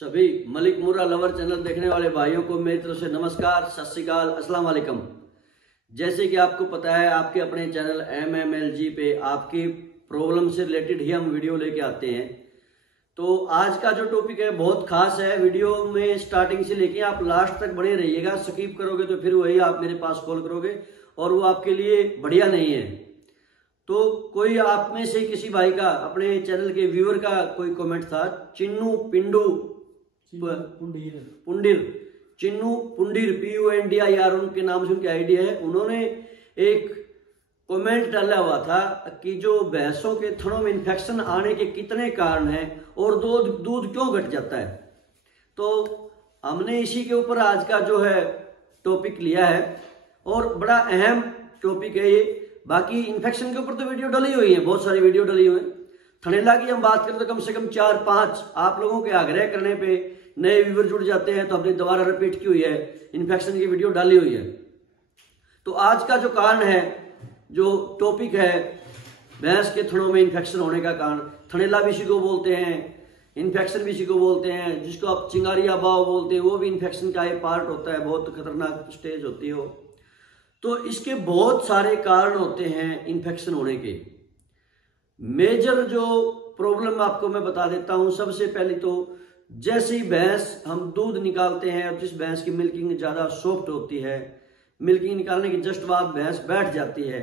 सभी मलिक मुर्रा lover channel देखने वाले भाइयों को मेरी तरफ से नमस्कार, सत श्री अकाल, अस्सलाम वालेकुम। जैसे कि आपको पता है, आपके अपने चैनल MMLG पे आपकी प्रॉब्लम से रिलेटेड ही हम वीडियो लेके आते हैं। तो आज का जो टॉपिक है बहुत खास है। वीडियो में स्टार्टिंग से लेके आप लास्ट तक बने रहिएगा। स्किप करोगे तो फिर वही आप मेरे पास कॉल करोगे और वो आपके लिए बढ़िया नहीं है। तो कोई आप में से किसी भाई का, अपने चैनल के व्यूअर का कोई कमेंट था, चिन्नू पुंडिर PUNDIR उनके नाम से उनकी आईडी है। उन्होंने एक कमेंट डाला हुआ था कि जो भैंसों के थनों में इन्फेक्शन आने के कितने कारण हैं और दूध क्यों घट जाता है। तो हमने इसी के ऊपर आज का जो है टॉपिक लिया है और बड़ा अहम टॉपिक है ये। बाकी इन्फेक्शन के ऊपर तो वीडियो डली हुई है, बहुत सारी वीडियो डली हुई है। थनैला की हम बात करें तो कम से कम 4-5 आप लोगों के आग्रह करने पे नए व्यूअर जुड़ जाते हैं, तो हमने दोबारा रिपीट की हुई है, इन्फेक्शन की वीडियो डाली हुई है। तो आज का जो कारण है, जो टॉपिक है, भैंस के थनों में इन्फेक्शन होने का कारण, थनैला भी इसी को बोलते हैं, इन्फेक्शन भी इसी को बोलते हैं, जिसको आप चिंगारिया बाव बोलते हैं, वो भी इन्फेक्शन का एक पार्ट होता है, बहुत खतरनाक स्टेज होती है वो। तो इसके बहुत सारे कारण होते हैं इन्फेक्शन होने के। मेजर जो प्रॉब्लम आपको मैं बता देता हूं। सबसे पहले तो जैसे ही भैंस हम दूध निकालते हैं, जिस भैंस की मिल्किंग ज्यादा सॉफ्ट होती है, मिल्किंग निकालने के जस्ट बाद भैंस बैठ जाती है,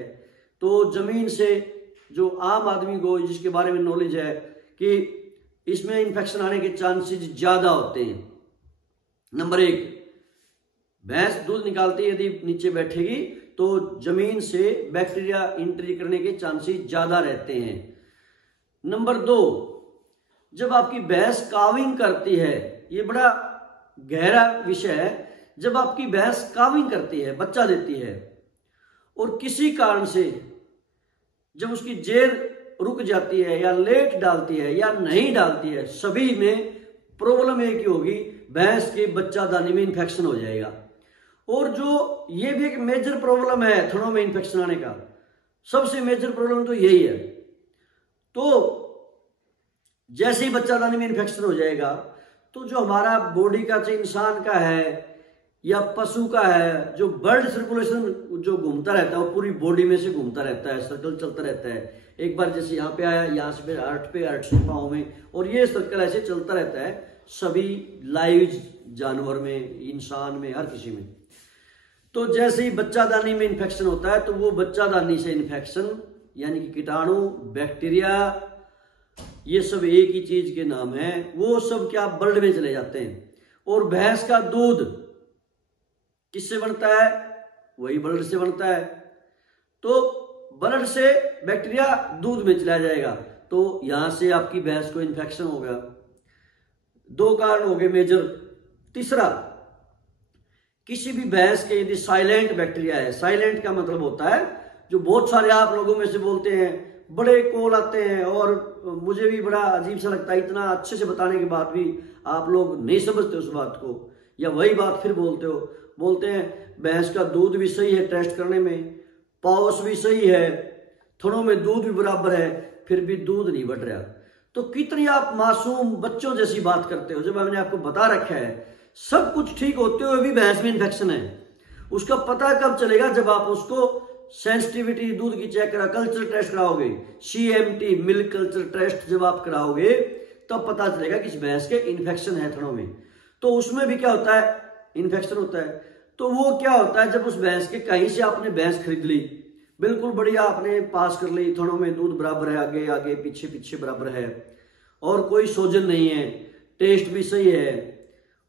तो जमीन से जो आम आदमी को जिसके बारे में नॉलेज है कि इसमें इन्फेक्शन आने के चांसेस ज्यादा होते हैं। नंबर 1, भैंस दूध निकालती है, यदि नीचे बैठेगी तो जमीन से बैक्टीरिया एंट्री करने के चांसेस ज्यादा रहते हैं। नंबर 2, जब आपकी भैंस काविंग करती है, ये बड़ा गहरा विषय है। जब आपकी भैंस काविंग करती है, बच्चा देती है, और किसी कारण से जब उसकी जेर रुक जाती है या लेट डालती है या नहीं डालती है, सभी में प्रॉब्लम एक ही होगी, भैंस के बच्चादानी में इन्फेक्शन हो जाएगा। और जो ये भी एक मेजर प्रॉब्लम है थनों में इन्फेक्शन आने का, सबसे मेजर प्रॉब्लम तो यही है। तो जैसे ही बच्चादानी में इन्फेक्शन हो जाएगा, तो जो हमारा बॉडी का, चाहे इंसान का है या पशु का है, जो ब्लड सर्कुलेशन जो घूमता रहता है, वो पूरी बॉडी में से घूमता रहता है, सर्कल चलता रहता है। एक बार जैसे यहाँ पे आया, यहाँ से फिर हार्ट से पाँव में, और ये सर्कल ऐसे चलता रहता है सभी लाइव जानवर में, इंसान में, हर किसी में। तो जैसे ही बच्चादानी में इन्फेक्शन होता है, तो वो बच्चादानी से इन्फेक्शन यानी कि कीटाणु, बैक्टीरिया, ये सब एक ही चीज के नाम हैं, वो सब क्या ब्लड में चले जाते हैं। और भैंस का दूध किससे बनता है? वही ब्लड से बनता है। तो ब्लड से बैक्टीरिया दूध में चला जाएगा, तो यहां से आपकी भैंस को इन्फेक्शन होगा। 2 कारण हो गए मेजर। तीसरा, किसी भी भैंस के यदि साइलेंट बैक्टीरिया है, साइलेंट का मतलब होता है, जो बहुत सारे आप लोगों में से बोलते हैं, बड़े कॉल आते हैं और मुझे भी बड़ा अजीब सा लगता है, इतना अच्छे से बताने के बाद भी आप लोग नहीं समझते उस बात को, या वही बात फिर बोलते हैं भैंस का दूध भी सही है टेस्ट करने में, पाउच भी सही है, थनों में दूध भी बराबर है, फिर भी दूध नहीं बढ़ रहा। तो कितनी आप मासूम बच्चों जैसी बात करते हो। जब मैंने आपको बता रखा है सब कुछ ठीक होते हुए भी भैंस में इन्फेक्शन है, उसका पता कब चलेगा? जब आप उसको सेंसिटिविटी दूध की चेक करा, कल्चर टेस्ट कराओगे, CMT मिल्क कल्चर टेस्ट जब आप कराओगे, तब पता चलेगा कि इस भैंस के इन्फेक्शन है थनों में। तो उसमें भी क्या होता है? इन्फेक्शन होता है। तो वो क्या होता है, जब उस भैंस के, कहीं से आपने भैंस खरीद ली, बिल्कुल बढ़िया आपने पास कर ली, थनों में दूध बराबर है, आगे आगे पीछे पीछे बराबर है, और कोई सोजन नहीं है, टेस्ट भी सही है,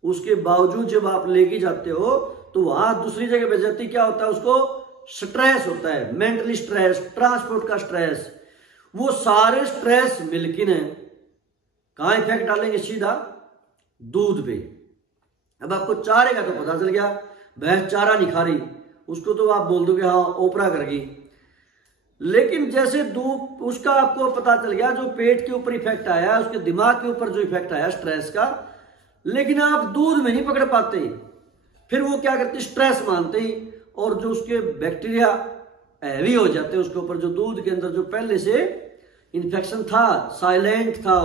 उसके बावजूद जब आप लेके जाते हो तो वहां दूसरी जगह भेज जाती, क्या होता है? उसको स्ट्रेस होता है, मेंटली स्ट्रेस, ट्रांसपोर्ट का स्ट्रेस। वो सारे स्ट्रेस मिलकिन है, कहां इफेक्ट डालेंगे? सीधा दूध पे। अब आपको चारे का तो पता चल गया, भैंस चारा नहीं खा रही, उसको तो आप बोल दोगे हाँ ओपरा करगी। लेकिन जैसे दूध, उसका आपको पता चल गया, जो पेट के ऊपर इफेक्ट आया, उसके दिमाग के ऊपर जो इफेक्ट आया स्ट्रेस का, लेकिन आप दूध में नहीं पकड़ पाते। फिर वो क्या करते? स्ट्रेस मानते ही, और जो उसके बैक्टीरिया हैवी हो जाते हैं उसके ऊपर, जो दूध के अंदर जो पहले से इन्फेक्शन था, साइलेंट था,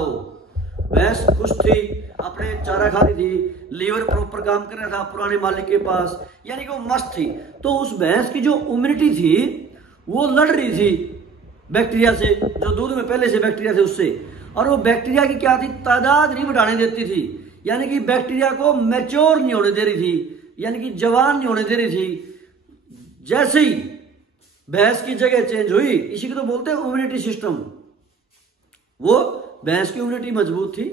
भैंस खुश थी, अपने चारा खा रही थी, लीवर प्रॉपर काम कर रहा था पुराने मालिक के पास, यानी कि वो मस्त थी। तो उस भैंस की जो इम्यूनिटी थी वो लड़ रही थी बैक्टीरिया से, जो दूध में पहले से बैक्टीरिया थे उससे, और वो बैक्टीरिया की क्या थी, तादाद नहीं बढ़ाने देती थी, यानी कि बैक्टीरिया को मैच्योर नहीं होने दे रही थी, यानी कि जवान नहीं होने दे रही थी। जैसे ही भैंस की जगह चेंज हुई, इसी को तो बोलते हैं इम्यूनिटी सिस्टम, वो भैंस की इम्यूनिटी मजबूत थी,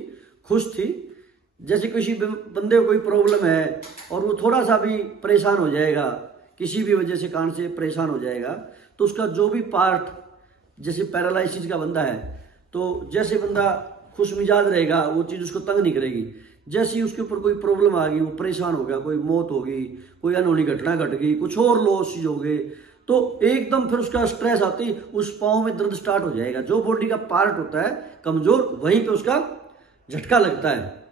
खुश थी। जैसे किसी बंदे को कोई प्रॉब्लम है और वो थोड़ा सा भी परेशान हो जाएगा, किसी भी वजह से कारण से परेशान हो जाएगा, तो उसका जो भी पार्ट, जैसे पैरालिसिस का बंदा है, तो जैसे बंदा खुश मिजाज रहेगा वो चीज़ उसको तंग नहीं करेगी। जैसे ही उसके ऊपर कोई प्रॉब्लम आ गई, वो परेशान हो गया, कोई मौत हो गई, कोई अनहोनी घटना घट गई, कुछ और लॉस चीज हो गई, तो एकदम फिर उसका स्ट्रेस आती, उस पाँव में दर्द स्टार्ट हो जाएगा। जो बॉडी का पार्ट होता है कमजोर, वहीं पे उसका झटका लगता है,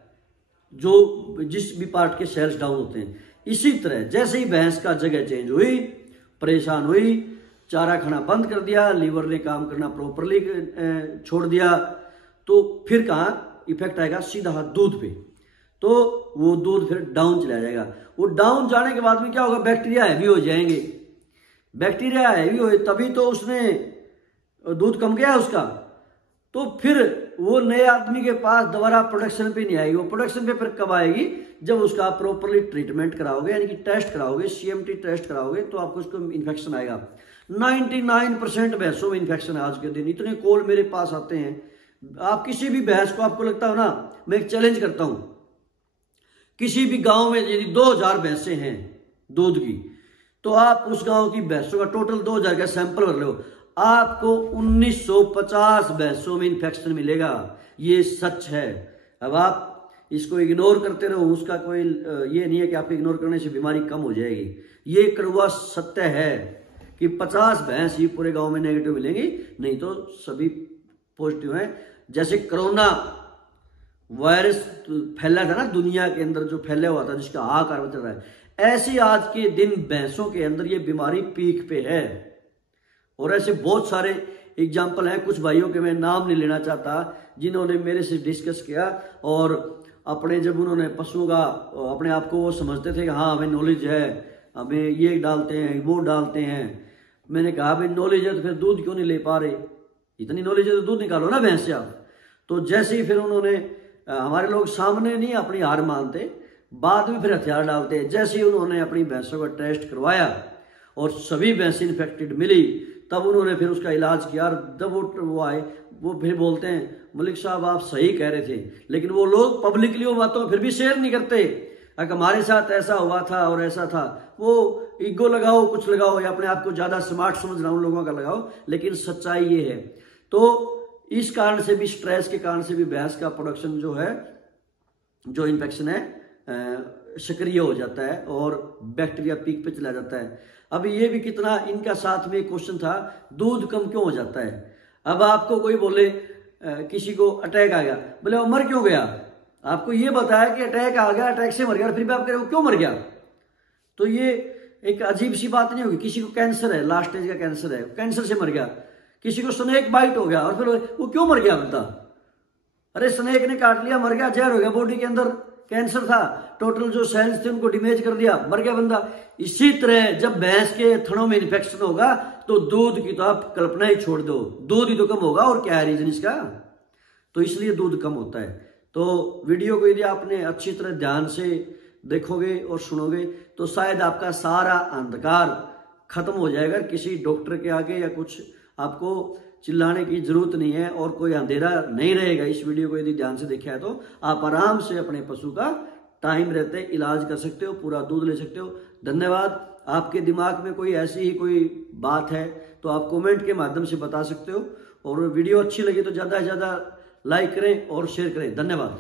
जो जिस भी पार्ट के सेल्स डाउन होते हैं। इसी तरह जैसे ही भैंस का जगह चेंज हुई, परेशान हुई, चारा खाना बंद कर दिया, लीवर ने काम करना प्रॉपरली छोड़ दिया, तो फिर कहाँ इफेक्ट आएगा, सीधा हाथ दूध पे। तो वो दूध फिर डाउन चला जाएगा। वो डाउन जाने के बाद में क्या होगा, बैक्टीरिया हैवी हो जाएंगे। बैक्टीरिया हैवी हो तभी तो उसने दूध कम गया उसका, तो फिर वो नए आदमी के पास दोबारा प्रोडक्शन पे नहीं आएगी। वो प्रोडक्शन पे फिर कब आएगी, जब उसका प्रॉपरली ट्रीटमेंट कराओगे, यानी कि टेस्ट कराओगे, CMT टेस्ट कराओगे, तो आपको उसको इन्फेक्शन आएगा। 99% भैंसों में इन्फेक्शन है आज के दिन। इतने कॉल मेरे पास आते हैं। आप किसी भी भैंस को, आपको लगता हो ना, मैं एक चैलेंज करता हूं, किसी भी गांव में यदि 2000 भैंसें हैं दूध की, तो आप उस गांव की भैंसों का टोटल 2000 का सैंपल भर लो, आपको 1950 भैंसों में इन्फेक्शन मिलेगा। ये सच है। अब आप इसको इग्नोर करते रहो, उसका कोई ये नहीं है कि आपको इग्नोर करने से बीमारी कम हो जाएगी। ये कड़वा सत्य है कि 50 भैंस ही पूरे गांव में नेगेटिव मिलेंगी, नहीं तो सभी पॉजिटिव हैं। जैसे कोरोना वायरस फैला था ना दुनिया के अंदर, जो फैला हुआ था, जिसका हाहाकार चल रहा है, ऐसे आज के दिन भैंसों के अंदर ये बीमारी पीक पे है। और ऐसे बहुत सारे एग्जाम्पल हैं, कुछ भाइयों के मैं नाम नहीं लेना चाहता, जिन्होंने मेरे से डिस्कस किया और अपने, जब उन्होंने पशुओं का अपने आप को वो समझते थे कि हाँ हमें नॉलेज है, हमें ये डालते हैं वो डालते हैं। मैंने कहा भाई नॉलेज है तो फिर दूध क्यों नहीं ले पा रहे, इतनी नॉलेज है तो दूध निकालो ना भैंस से आप। तो जैसे ही फिर उन्होंने, हमारे लोग सामने नहीं अपनी हार मानते, बाद में फिर हथियार डालते हैं। जैसे ही उन्होंने अपनी भैंसों का टेस्ट करवाया और सभी भैंसें इन्फेक्टेड मिली, तब उन्होंने फिर उसका इलाज किया। और जब वो आए, वो फिर बोलते हैं मलिक साहब आप सही कह रहे थे, लेकिन वो लोग पब्लिकली वो बातों फिर भी शेयर नहीं करते। अगर हमारे साथ ऐसा हुआ था और ऐसा था, वो ईगो लगाओ, कुछ लगाओ, या अपने आप को ज्यादा स्मार्ट समझना उन लोगों का लगाओ, लेकिन सच्चाई ये है। तो इस कारण से भी, स्ट्रेस के कारण से भी भैंस का प्रोडक्शन जो है, जो इन्फेक्शन है, सक्रिय हो जाता है और बैक्टीरिया पीक पे चला जाता है। अब ये भी कितना, इनका साथ में क्वेश्चन था, दूध कम क्यों हो जाता है। अब आपको कोई बोले किसी को अटैक आ गया, बोले वो मर क्यों गया, आपको ये बताया कि अटैक आ गया, अटैक से मर गया, फिर भी आप कह रहे हो क्यों मर गया, तो ये एक अजीब सी बात नहीं होगी। किसी को कैंसर है, लास्ट स्टेज का कैंसर है, कैंसर से मर गया। किसी को स्नेक बाइट हो गया और फिर वो क्यों मर गया बंदा, अरे स्नेक ने काट लिया, मर गया, जहर हो गया, बॉडी के अंदर कैंसर था, टोटल जो सेल्स थे उनको डैमेज कर दिया, मर गया बंदा। इसी तरह जब भैंस के थनों में इन्फेक्शन होगा तो दूध की तो आप कल्पना ही छोड़ दो, दूध ही तो कम होगा, और क्या है रीजन इसका, तो इसलिए दूध कम होता है। तो वीडियो को यदि आपने अच्छी तरह ध्यान से देखोगे और सुनोगे तो शायद आपका सारा अंधकार खत्म हो जाएगा। किसी डॉक्टर के आगे या कुछ आपको चिल्लाने की जरूरत नहीं है और कोई अंधेरा नहीं रहेगा। इस वीडियो को यदि ध्यान से देखा है तो आप आराम से अपने पशु का टाइम रहते इलाज कर सकते हो, पूरा दूध ले सकते हो। धन्यवाद। आपके दिमाग में कोई ऐसी ही कोई बात है तो आप कमेंट के माध्यम से बता सकते हो, और वीडियो अच्छी लगी तो ज़्यादा से ज़्यादा लाइक करें और शेयर करें। धन्यवाद।